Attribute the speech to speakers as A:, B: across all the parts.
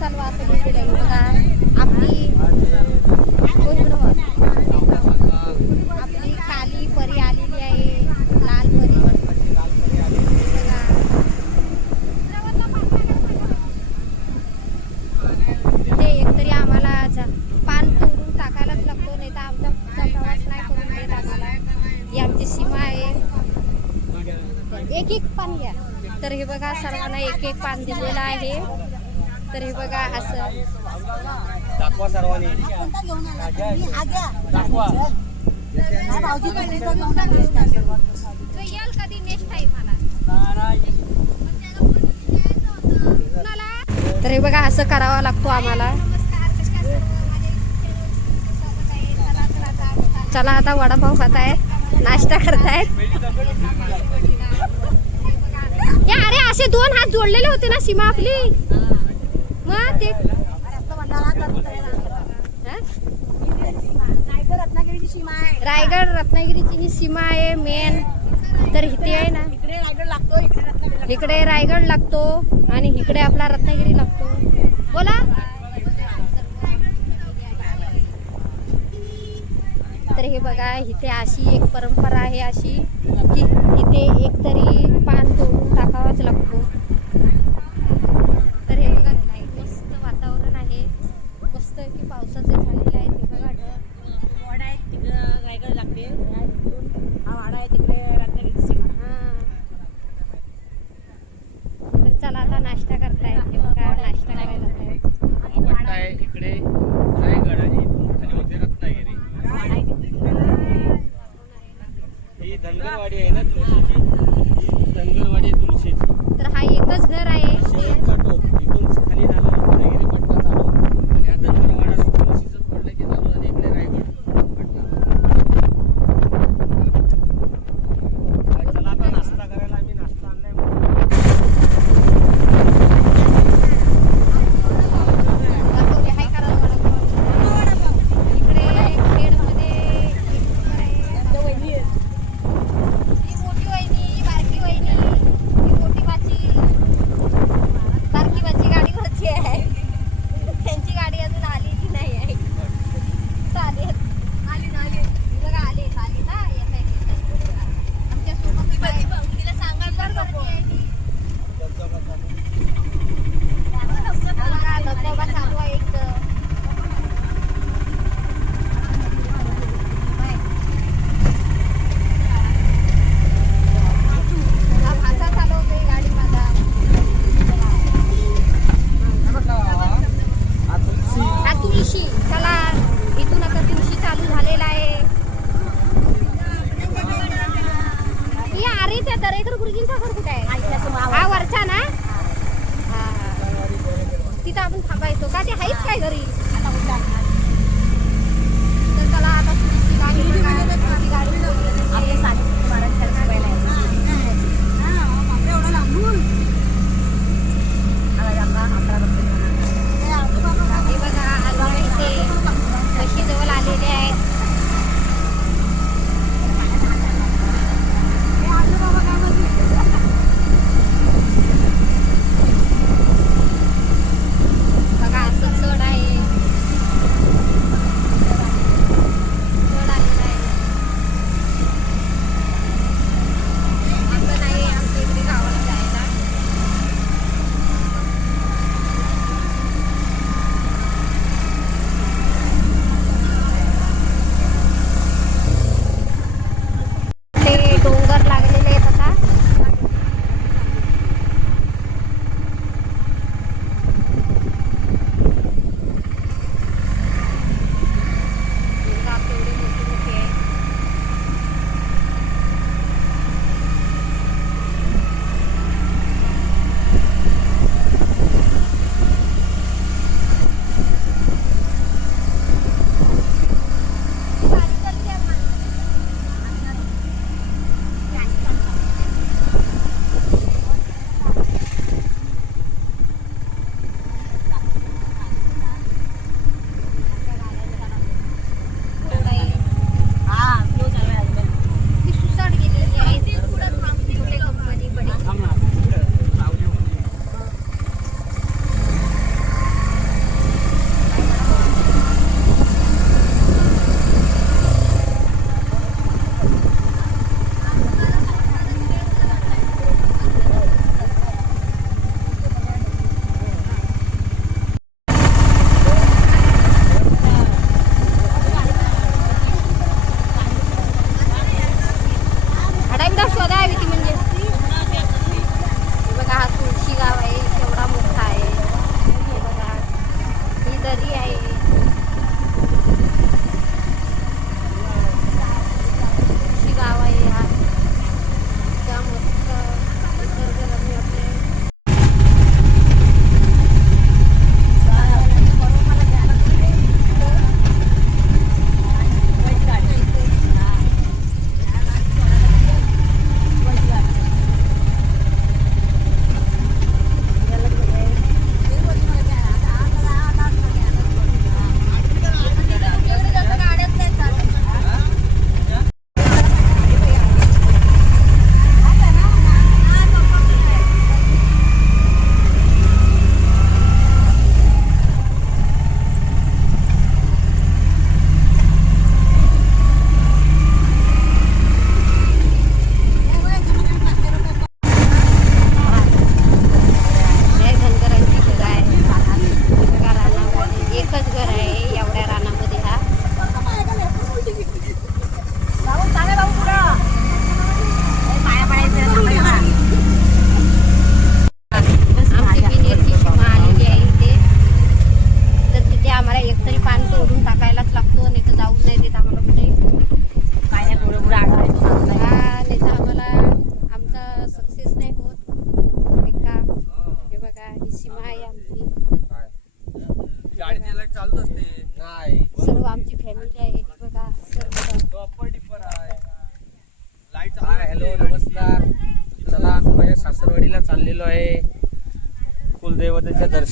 A: salvato il mio telefono. Anche तरी बघा असं करावा लागतो आम्हाला. चला आता वडापाव खातायत नाश्ता करतायत अरे असे दोन हात जोडलेले होते ना सीमा आपली. मग ते रायगड
B: रत्नागिरीची सीमा आहे.
A: रायगड रत्नागिरीची ही सीमा आहे मेन तर इथे आहे ना.
B: इकडे रायगड लागतो इकडे
A: इकडे रायगड लागतो आणि इकडे आपला रत्नागिरी लागतो. बोला. तर हे बघा इथे अशी एक परंपरा आहे अशी की इथे एकतरी पान तोडून टाकावाच लागतो.
C: ಅಂಗನವಾಡಿ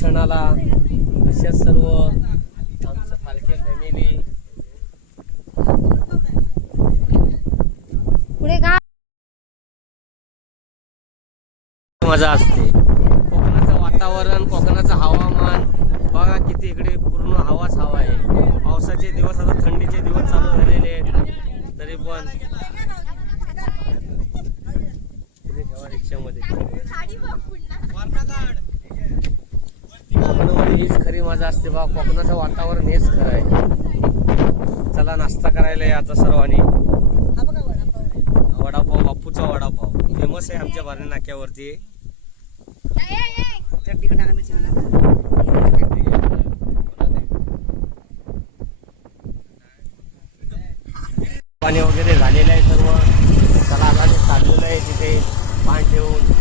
C: सणाला
D: अशा
A: सर्व आमचं
D: पालखी फॅमिली
A: पुढे का?
D: मजा असते. कोकणाचं वातावरण हेच खरं आहे. चला नाश्ता करायला या आता सर्वांनी.
B: वडापाव
D: बापूचा वडापाव. फेमस आहे आमच्या बारणे नाक्यावरती.
B: पाणी
D: वगैरे झालेलं आहे सर्व. त्याला आता चाललेलं आहे तिथे पान ठेवून.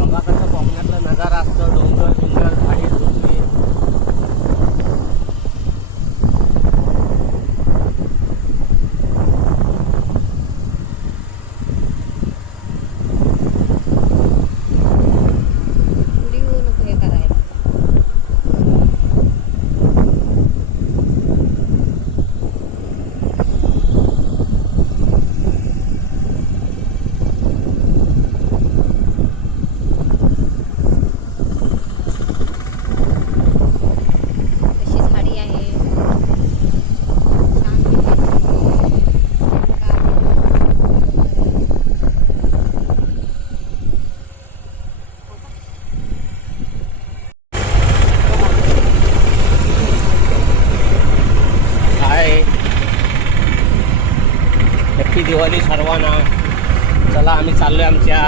D: बघा कसं पाहुण्यातला नजारा असतं डोंगर बिंगर हॅपी दिवाळी सर्वांना चला आम्ही चाललो आमच्या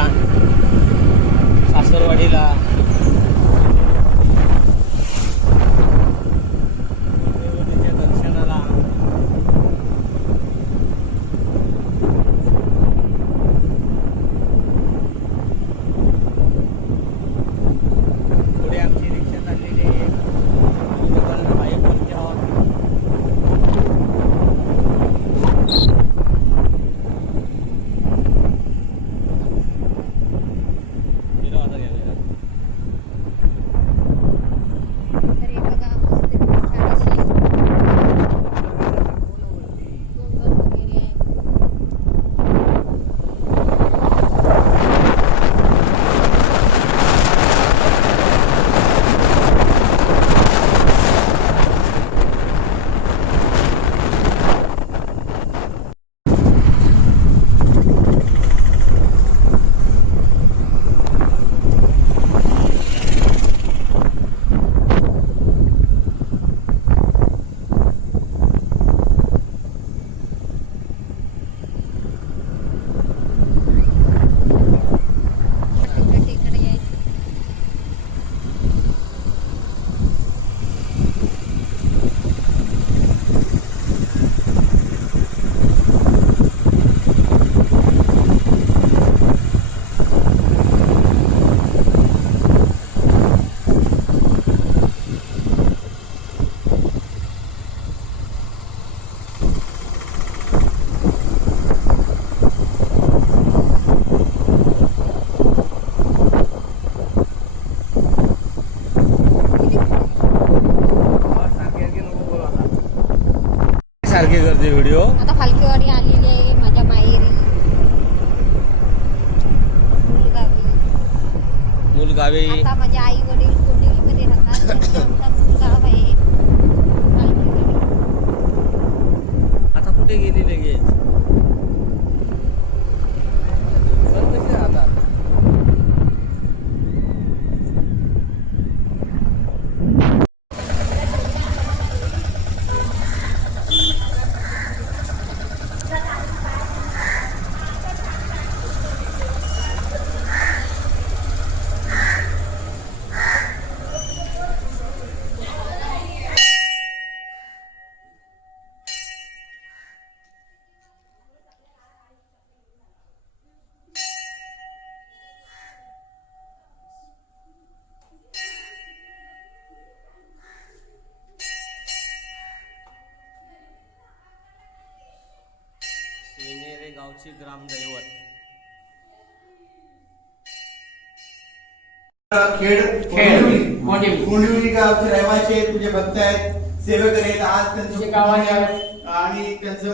D: सासरवाडीला. गावचे ग्रामदैवत.
E: खेड कोंडिवली गावचे रहिवासी आहेत तुझे भक्त आहेत सेवक आहेत आज त्यांचे
F: तुझे गावाने
E: कुटुंब आणि त्यांचं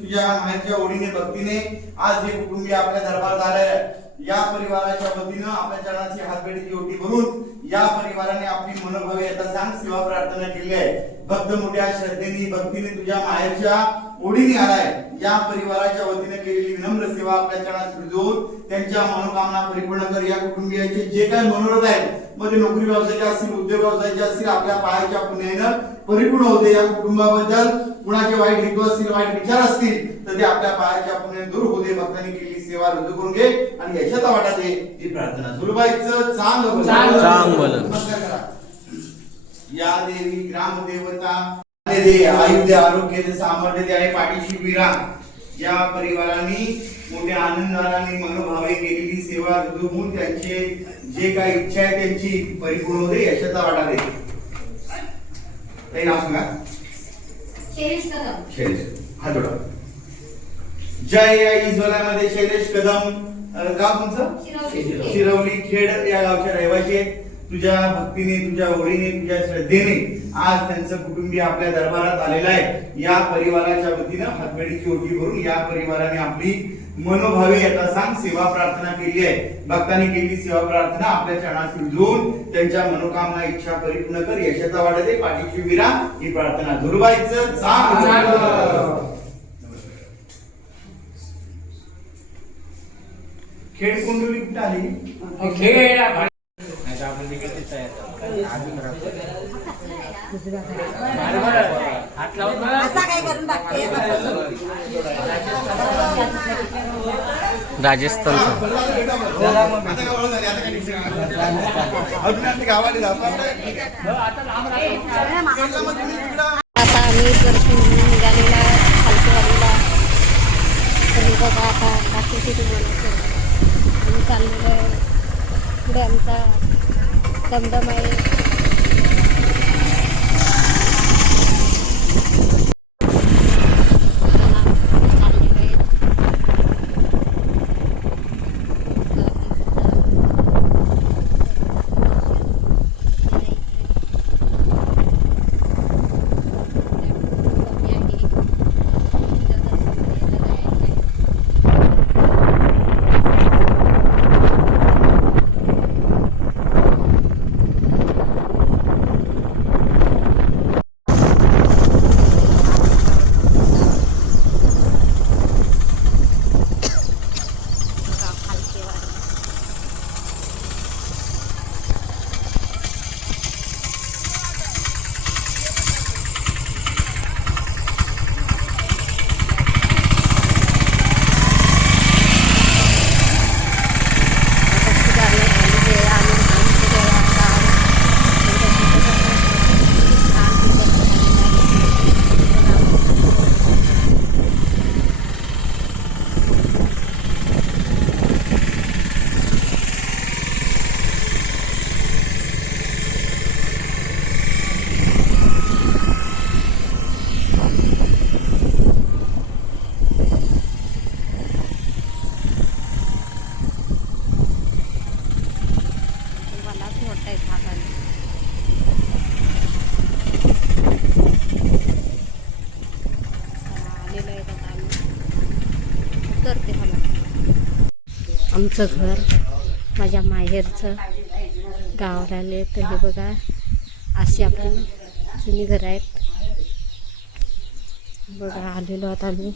E: तुझ्या माहेरच्या ओढीने भक्तीने आज हे कुटुंबीय आपल्या दरबारात आले आहे. या परिवाराच्या वतीनं आपल्या चरणाची हातभेटीची ओटी भरून या परिवाराने आपली मनोभावे आता सांग सेवा प्रार्थना केली आहे. भक्त मोठ्या श्रद्धेने भक्तीने तुझ्या माहेरच्या ओढीने आलाय. या परिवाराच्या वतीने केलेली विनम्र सेवा आपल्या चरणात भिजवून त्यांच्या मनोकामना परिपूर्ण कर या कुटुंबियाचे जे काही मनोरथ आहेत मध्ये नोकरी व्यवसायाचे असतील उद्योग व्यवसायाचे असतील आपल्या पायाच्या पुण्यानं परिपूर्ण होते या कुटुंबाबद्दल कुणाचे वाईट हेतू असतील वाईट विचार असतील तर ते आपल्या पायाच्या पुणे दूर होते भक्तांनी केलेली सेवा रद्द करून घे आणि यशाचा वाटा दे ही प्रार्थना दुर्बाईचं चांग.
D: चांग.
E: या देवी ग्रामदेवता दे आयुध्य आरोग्य सामर्थ्य आणि पाठीशी विरा या परिवारांनी मोठ्या आनंदाने मनोभावे केलेली सेवा रुजवून त्यांचे जे काही इच्छा आहे त्यांची परिपूर्ण होते यशाचा वाटा दे काही नाव सांगा? शैलेश हात जोडा. जय या इजोलामध्ये शैलेश कदम. गाव तुमचं?
A: शिरवली.
E: खेड या गावच्या रहिवासी आहेत. तुझ्या भक्तीने तुझ्या ओढीने तुझ्या श्रद्धेने आज त्यांचं कुटुंबीय आपल्या दरबारात आलेलं आहे. या परिवाराच्या वतीनं हातमेडीची ओटी भरून या परिवाराने आपली मनोभावे आता सांग सेवा प्रार्थना केली आहे. भक्तांनी केली सेवा प्रार्थना आपल्या चरणात रुजवून त्यांच्या मनोकामना इच्छा परिपूर्ण कर यशाचा वाटत आहे. पाठीची विरा ही प्रार्थना चांग. खेड कुंडली कुठे आली?
F: खेळ
D: राजस्थान
E: आता आम्ही
A: दर्शन घेऊन निघालेला खालतेवाडीला तर बघा आता बाकीचे किती बोलायचं आम्ही चाललेलो आहे पुढे आमचा दमदम आहे आमचं घर माझ्या माहेरचं गावाला आले तर हे बघा अशी आपण जुनी घरं आहेत बघा आलेलो आहोत आम्ही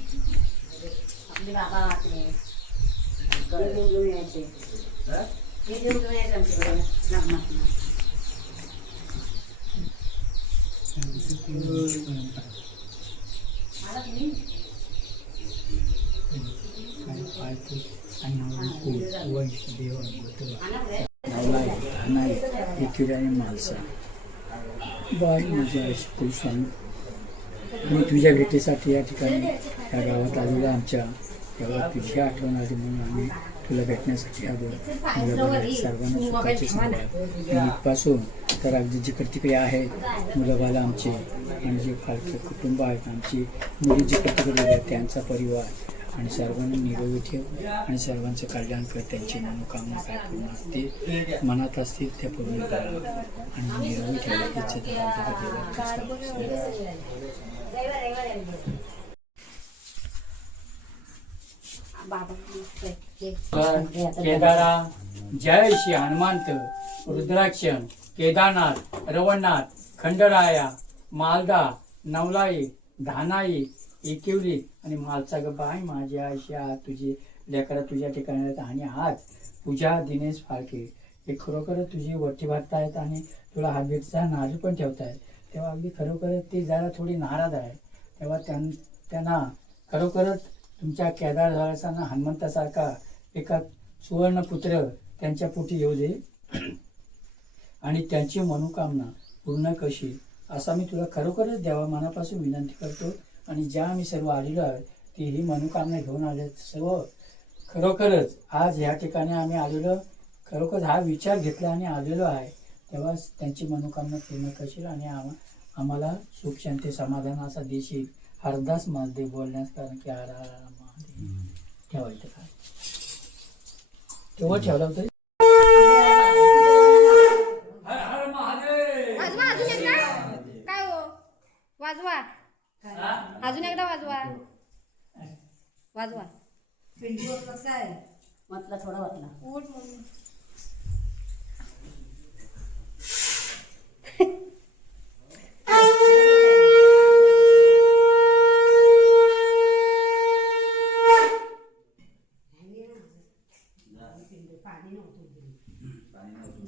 B: Thank you. वाचले हे घेऊन घेऊन यायचे हे घेऊन
F: आणि माणसा बाई पुरुषांनी मी तुझ्या भेटीसाठी या ठिकाणी या गावात आलेला आमच्या गावात तुझी आठवण आली. म्हणून आम्ही तुला भेटण्यासाठी आलो. मुलं सर्वांना सुखाचे सांगा तर अगदी जिकडे तिकडे आहेत मुलाबाला आमचे आणि जे फालके कुटुंब आहेत आमची. मुली जिकडे तिकडे आहेत त्यांचा परिवार. आणि सर्वांना निरोगी ठेव आणि सर्वांचं कल्याण कर. त्यांची मनोकामना काय पूर्ण असते मनात असतील त्या पूर्ण करा. आणि निरोगी ठेवा. केदारा जय श्री हनुमंत रुद्राक्षण केदारनाथ रवणनाथ खंडराया मालदा नवलाई धानाई एकेवरी आणि मालचा गप्पा आहे माझी आयशा तुझी लेकरा तुझ्या ठिकाणी आहेत आणि आज पूजा दिनेश फाळके. हे खरोखर तुझी वटी आहेत आणि तुला हार्दिकचा नारळ पण ठेवतायत. तेव्हा अगदी खरोखरच ती जरा थोडी नाराज आहे. तेव्हा त्यां त्यांना खरोखरच तुमच्या केदार झाल्यासाना हनुमंतासारखा एका सुवर्णपुत्र त्यांच्या पोटी येऊ दे. आणि त्यांची मनोकामना पूर्ण कशी असा मी तुला खरोखरच देवा मनापासून विनंती करतो. आणि ज्या आम्ही सर्व आलेलो आहे ती ही मनोकामना घेऊन आले सर्व खरोखरच आज ह्या ठिकाणी आम्ही आलेलो खरोखर हा विचार घेतला आणि आलेलो आहे तेव्हा त्यांची मनोकामना पूर्ण करशील आणि आम आम्हाला सुख शांती समाधान असा देशील. हरदास महादेव बोलण्यास कारण की हर हर हर महादेव ठेवायचं काय तेव्हा ठेवलं होतं हर हर महादेव
A: वाजवा अजून एकदा काय हो वाजवा अजून एकदा वाजवा. वाजवा.
B: म्हटलं थोडं वाटलं
A: उठ मम्मी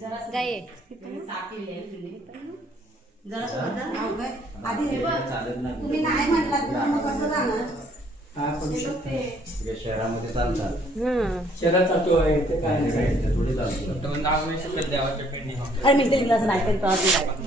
A: जा ये.
B: तुम्ही नाही म्हटलात तर मग कसं जाणार
F: हा पण
G: शहरामध्ये चालतात
F: शहरात जातो आहे ते काय नाही
G: इथे थोडी चालतात
C: तो नाव नाही शकत देवाच्या पेंडी
B: अरे मी ते दिलास नाही तरी
C: नाही
B: नाही.